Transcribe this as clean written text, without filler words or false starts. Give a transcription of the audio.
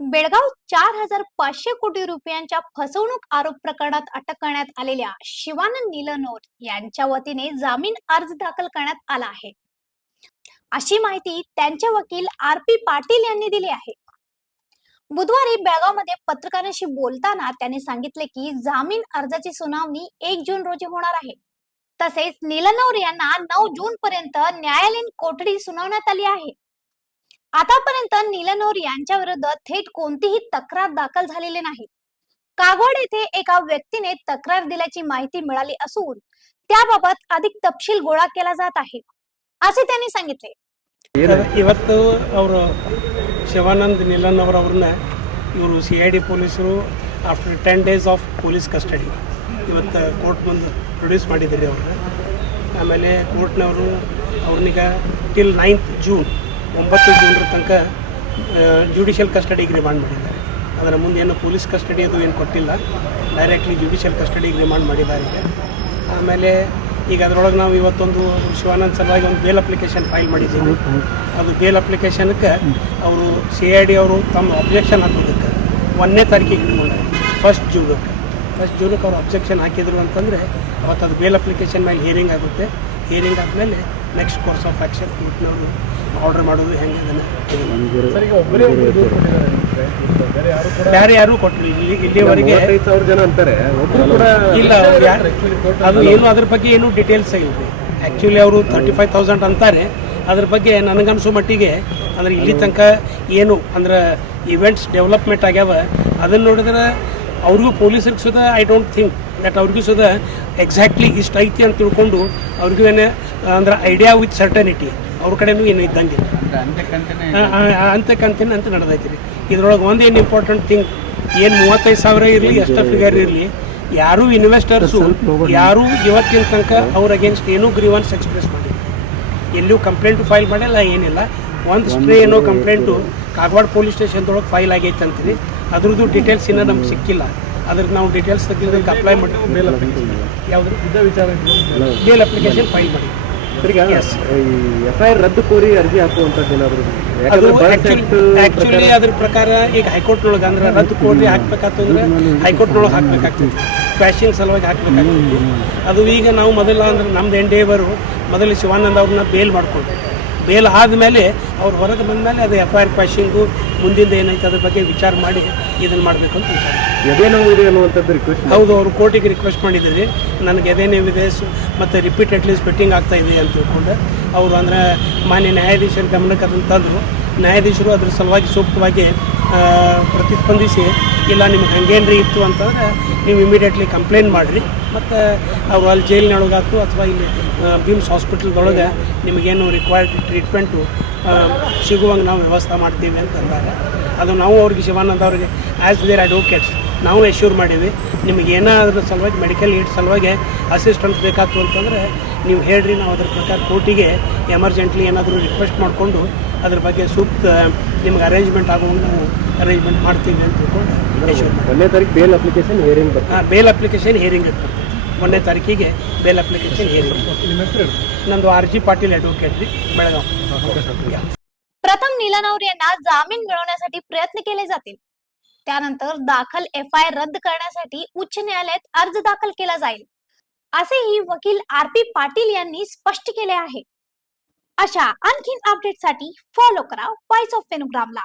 बेळगाव 4,500 कोटी रुपयांच्या फसवणूक आरोप प्रकरणात अटक करण्यात आलेल्या शिवानंद निलनोर यांच्या वतीने जामीन अर्ज दाखल करण्यात आला आहे, अशी माहिती त्यांचे वकील आर.पी. पाटील यांनी दिली आहे. बुधवारी बेळगावमध्ये पत्रकारांशी बोलताना त्यांनी सांगितले की जामीन अर्जाची सुनावणी 1 जून रोजी होणार आहे. तसेच निलनोर यांना 9 जून पर्यंत न्यायालयीन कोठडी सुनावण्यात आली आहे. आतापर्यंत निलनोर यांच्या विरुद्ध थेट कोणतीही तक्रार दाखल झालेली नाही. कागवाड येथे एका व्यक्तीने तक्रार दिल्याची माहिती मिळाली असून त्याबाबत अधिक तपशील गोळा केला जात आहे, असे त्यांनी सांगितले. ಇವತ್ತು ಅವರು ಶಿವಾನಂದ್ ನಿಲನ್ ಅವರವ್ರನ್ನ ಇವರು CID ಪೊಲೀಸರು after 10 days of police custody ಇವತ್ತು ಕೋರ್ಟ್ ಮುಂದೆ ಪ್ರೊಡ್ಯೂಸ್ ಮಾಡಿದ್ದೀರಿ ಅವ್ರನ್ನ. ಆಮೇಲೆ ಕೋರ್ಟ್ನವರು ಅವ್ರನ್ನೀಗ ಟಿಲ್ 9th ಜೂನ್ 9 ಜೂನ್ರ ತನಕ ಜುಡಿಷಿಯಲ್ ಕಸ್ಟಡಿಗೆ ರಿಮಾಂಡ್ ಮಾಡಿದ್ದಾರೆ. ಅದರ ಮುಂದೆ ಏನು ಪೊಲೀಸ್ ಕಸ್ಟಡಿ ಅದು ಏನು ಕೊಟ್ಟಿಲ್ಲ, ಡೈರೆಕ್ಟ್ಲಿ ಜುಡಿಷಿಯಲ್ ಕಸ್ಟಡಿಗೆ ರಿಮಾಂಡ್ ಮಾಡಿದ್ದಾರೆ. ಆಮೇಲೆ ಈಗ ಅದರೊಳಗೆ ನಾವು ಇವತ್ತೊಂದು ಶಿವಾನಂದ್ ಸಲುವಾಗಿ ಒಂದು ಬೇಲ್ ಅಪ್ಲಿಕೇಶನ್ ಫೈಲ್ ಮಾಡಿದ್ದೀವಿ. ಅದು ಬೇಲ್ ಅಪ್ಲಿಕೇಶನ್ಗೆ ಅವರು CID ಅವರು ತಮ್ಮ ಅಬ್ಜೆಕ್ಷನ್ ಹಾಕೋದಕ್ಕೆ 1ನೇ ತಾರೀಕಿಗೆ ಇಟ್ಕೊಂಡಾರೆ. 1st ಜೂನಕ್ಕೆ ಅವರು ಅಬ್ಜೆಕ್ಷನ್ ಹಾಕಿದ್ರು ಅಂತಂದರೆ ಅವತ್ತು ಅದು ಬೇಲ್ ಅಪ್ಲಿಕೇಶನ್ ಮೇಲೆ ಹಿಯರಿಂಗ್ ಆಗುತ್ತೆ. ಹಿಯರಿಂಗ್ ಆದಮೇಲೆ ನೆಕ್ಸ್ಟ್ ಕೋರ್ಸ್ ಆಫ್ ಆ್ಯಕ್ಷನ್ ಕೋರ್ಟ್ನವರು ಆರ್ಡರ್ ಮಾಡೋದು ಹೆಂಗೆ ಅದನ್ನು ಬೇರೆ ಯಾರೂ ಕೊಟ್ಟರು ಇಲ್ಲಿವರೆಗೆ. 5,000 ಜನ ಅಂತಾರೆ, ಇಲ್ಲ ಅದು ಏನು ಅದ್ರ ಬಗ್ಗೆ ಏನು ಡೀಟೇಲ್ಸ್ ಇಲ್ಲ ರೀ. ಆ್ಯಕ್ಚುಲಿ ಅವರು 35,000 ಅಂತಾರೆ. ಅದ್ರ ಬಗ್ಗೆ ನನಗನ್ಸೋ ಮಟ್ಟಿಗೆ ಅಂದ್ರೆ ಇಲ್ಲಿ ತನಕ ಏನು ಅಂದ್ರೆ ಇವೆಂಟ್ಸ್ ಡೆವಲಪ್ಮೆಂಟ್ ಆಗ್ಯಾವ ಅದನ್ನು ನೋಡಿದ್ರೆ ಅವ್ರಿಗೂ ಪೊಲೀಸರಿಗೆ ಸುದ ಐ ಡೋಂಟ್ ಥಿಂಕ್ ದಟ್ ಅವ್ರಿಗೂ ಸುದ ಎಕ್ಸಾಕ್ಟ್ಲಿ ಇಷ್ಟು ಐತಿ ಅಂತ ತಿಳ್ಕೊಂಡು ಅವ್ರಿಗೂ ಏನು ಅಂದ್ರೆ ಐಡಿಯಾ ವಿತ್ ಸರ್ಟನಿಟಿ ಅವ್ರ ಕಡೆನೂ ಏನು ಇದ್ದಂಗೆ ಅಂತಕ್ಕಂತೇನು ಅಂತ ನಡೆದೈತಿ ರೀ. ಇದ್ರೊಳಗೆ ಒಂದೇನು ಇಂಪಾರ್ಟೆಂಟ್ ಥಿಂಗ್ ಏನು 35,000 ಇರಲಿ ಎಷ್ಟು ಫಿಗರ್ ಇರಲಿ, ಯಾರೂ ಇನ್ವೆಸ್ಟರ್ಸು ಯಾರೂ ಇವತ್ತಿನ ತನಕ ಅವ್ರ ಅಗೇನ್ಸ್ಟ್ ಏನೂ ಗ್ರೀವನ್ಸ್ ಎಕ್ಸ್ಪ್ರೆಸ್ ಮಾಡಿ ಎಲ್ಲೂ ಕಂಪ್ಲೇಂಟು ಫೈಲ್ ಮಾಡಿಲ್ಲ, ಏನಿಲ್ಲ. ಒಂದು ಸ್ಟ್ರೇ ಏನೋ ಕಂಪ್ಲೇಂಟು ಕಾಗವಾಡ ಪೊಲೀಸ್ ಸ್ಟೇಷನ್ದೊಳಗೆ ಫೈಲ್ ಆಗೈತೆ ಅಂತೀರಿ. ಅದ್ರದ್ದು ಡೀಟೇಲ್ಸ್ ಇನ್ನೂ ನಮ್ಗೆ ಸಿಕ್ಕಿಲ್ಲ. ಅದ್ರದ್ದು ನಾವು ಡೀಟೇಲ್ಸ್ ತೆಗೆದಕ್ಕೆ ಅಪ್ಲೈ ಮಾಡಿ ಯಾವುದು ಬೇಲ್ ಅಪ್ಲಿಕೇಶನ್ ಫೈಲ್ ಮಾಡಿ. FIR ರದ್ದು ಕೋರಿ ಅರ್ಜಿ ಹಾಕುವಂಥದ್ದು ಏನಾದರೂ ಅದು ಆ್ಯಕ್ಚುಲಿ ಅದ್ರ ಪ್ರಕಾರ ಈಗ ಹೈಕೋರ್ಟ್ನೊಳಗೆ ಅಂದ್ರೆ ರದ್ದು ಕೋರಿ ಹಾಕ್ಬೇಕಾತಂದ್ರೆ ಹೈಕೋರ್ಟ್ನೊಳಗೆ ಹಾಕ್ಬೇಕಾಗ್ತೈತಿ, ಕ್ವಾಶಿಂಗ್ ಸಲುವಾಗಿ ಹಾಕ್ಬೇಕಾಗ್ತೈತಿ. ಅದು ಈಗ ನಾವು ಮೊದಲ ಅಂದ್ರೆ ನಮ್ದು ಎಂಡೇವರು ಮೊದಲು ಶಿವಾನಂದ್ ಅವ್ರನ್ನ ಬೇಲ್ ಮಾಡ್ಕೊಂಡು ಬೇಲ್ ಆದಮೇಲೆ ಅವ್ರು ಹೊರಗೆ ಬಂದಮೇಲೆ ಅದು FIR ಕ್ವಾಶಿಂಗು ಮುಂದಿಂದ ಏನೈತೆ ಅದ್ರ ಬಗ್ಗೆ ವಿಚಾರ ಮಾಡಿ ಇದನ್ನು ಮಾಡಬೇಕು ಅಂತ ವಿಚಾರ. ಎದೆ ನೋವು ಇದೆ ಅನ್ನುವಂಥದ್ದು ರಿಕ್ವೆಸ್ಟ್. ಹೌದು, ಅವರು ಕೋರ್ಟಿಗೆ ರಿಕ್ವೆಸ್ಟ್ ಮಾಡಿದ್ದೀರಿ, ನನಗೆ ಎದೆ ನೋವಿದೆ ಮತ್ತು ರಿಪೀಟೆಡ್ಲಿ ಸ್ವೆಟ್ಟಿಂಗ್ ಆಗ್ತಾ ಇದೆ ಅಂತ ತಿಳ್ಕೊಂಡು ಅವರು ಅಂದರೆ ಮಾನ್ಯ ನ್ಯಾಯಾಧೀಶರ ಗಮನಕ್ಕೆ ಅದನ್ನು ತಂದರು. ನ್ಯಾಯಾಧೀಶರು ಅದ್ರ ಸಲುವಾಗಿ ಸೂಕ್ತವಾಗಿ ಪ್ರತಿಸ್ಪಂದಿಸಿ ಇಲ್ಲ ನಿಮ್ಗೆ ಹಂಗೇನ್ರಿ ಇತ್ತು ಅಂತಂದ್ರೆ ನೀವು ಇಮಿಡಿಯೇಟ್ಲಿ ಕಂಪ್ಲೇಂಟ್ ಮಾಡಿರಿ ಮತ್ತು ಅವರು ಅಲ್ಲಿ ಜೈಲಿನೊಳಗಾಯ್ತು ಅಥವಾ ಇಲ್ಲಿ ಬಿಮ್ಸ್ ಹಾಸ್ಪಿಟಲ್ದೊಳಗೆ ನಿಮಗೇನು ರಿಕ್ವೈರ್ಡ್ ಟ್ರೀಟ್ಮೆಂಟು ಸಿಗುವಂಗೆ ನಾವು ವ್ಯವಸ್ಥೆ ಮಾಡ್ತೀವಿ ಅಂತ ಅಂದಾಗ ಅದು ನಾವು ಅವ್ರಿಗೆ ಶಿವಾನಂದ್ ಅವ್ರಿಗೆ ಆ್ಯಸ್ ದೇರ್ ಅಡ್ವೊಕೇಟ್ಸ್ ನಾವು ಎಶ್ಯೂರ್ ಮಾಡೀವಿ. ನಿಮಗೆ ಏನಾದ್ರ ಸಲುವಾಗಿ ಮೆಡಿಕಲ್ ಏಡ್ ಸಲುವಾಗಿ ಅಸಿಸ್ಟೆನ್ಸ್ ಬೇಕಾಯ್ತು ಅಂತಂದರೆ ನೀವು ಹೇಳ್ರಿ, ನಾವು ಅದ್ರ ಪ್ರಕಾರ ಕೋರ್ಟಿಗೆ ಎಮರ್ಜೆಂಟ್ಲಿ ಏನಾದರೂ ರಿಕ್ವೆಸ್ಟ್ ಮಾಡಿಕೊಂಡು ಅದ್ರ ಬಗ್ಗೆ ಸೂಕ್ತ ನಿಮ್ಗೆ ಅರೇಂಜ್ಮೆಂಟ್ ಆಗುವಂಗೆ ನಾವು ಅರೇಂಜ್ಮೆಂಟ್ ಮಾಡ್ತೀವಿ ಅಂತ ತಿಳ್ಕೊಂಡು ಎಶ್ಯೂರ್ ಮಾಡಿ. 1ನೇ ತಾರೀಕು ಬೇಲ್ ಅಪ್ಲಿಕೇಶನ್ ಹಿಯರಿಂಗ್ ಬರ್ತದೆ. ಬೇಲ್ ಅಪ್ಲಿಕೇಶನ್ ಹಿಯರಿಂಗ್ ಬರ್ತದೆ. 1ನೇ ತಾರೀಕಿಗೆ ಬೇಲ್ ಅಪ್ಲಿಕೇಶನ್ ಹಿಯರಿಂಗ್. ನಂದು R.G. पाटील ॲडव्होकेट ರೀ, बेळगाव. प्रथम निलनोर यांना जामीन मिळवण्यासाठी प्रयत्न केले जातील. त्यानंतर दाखल FIR रद्द करण्यासाठी उच्च न्यायालयात अर्ज दाखल केला जाईल, असेही वकील आर.पी. पाटील यांनी स्पष्ट केले आहे. अशा आणखीन अपडेटसाठी फॉलो करा व्हॉइस ऑफ फेनुग्रामला.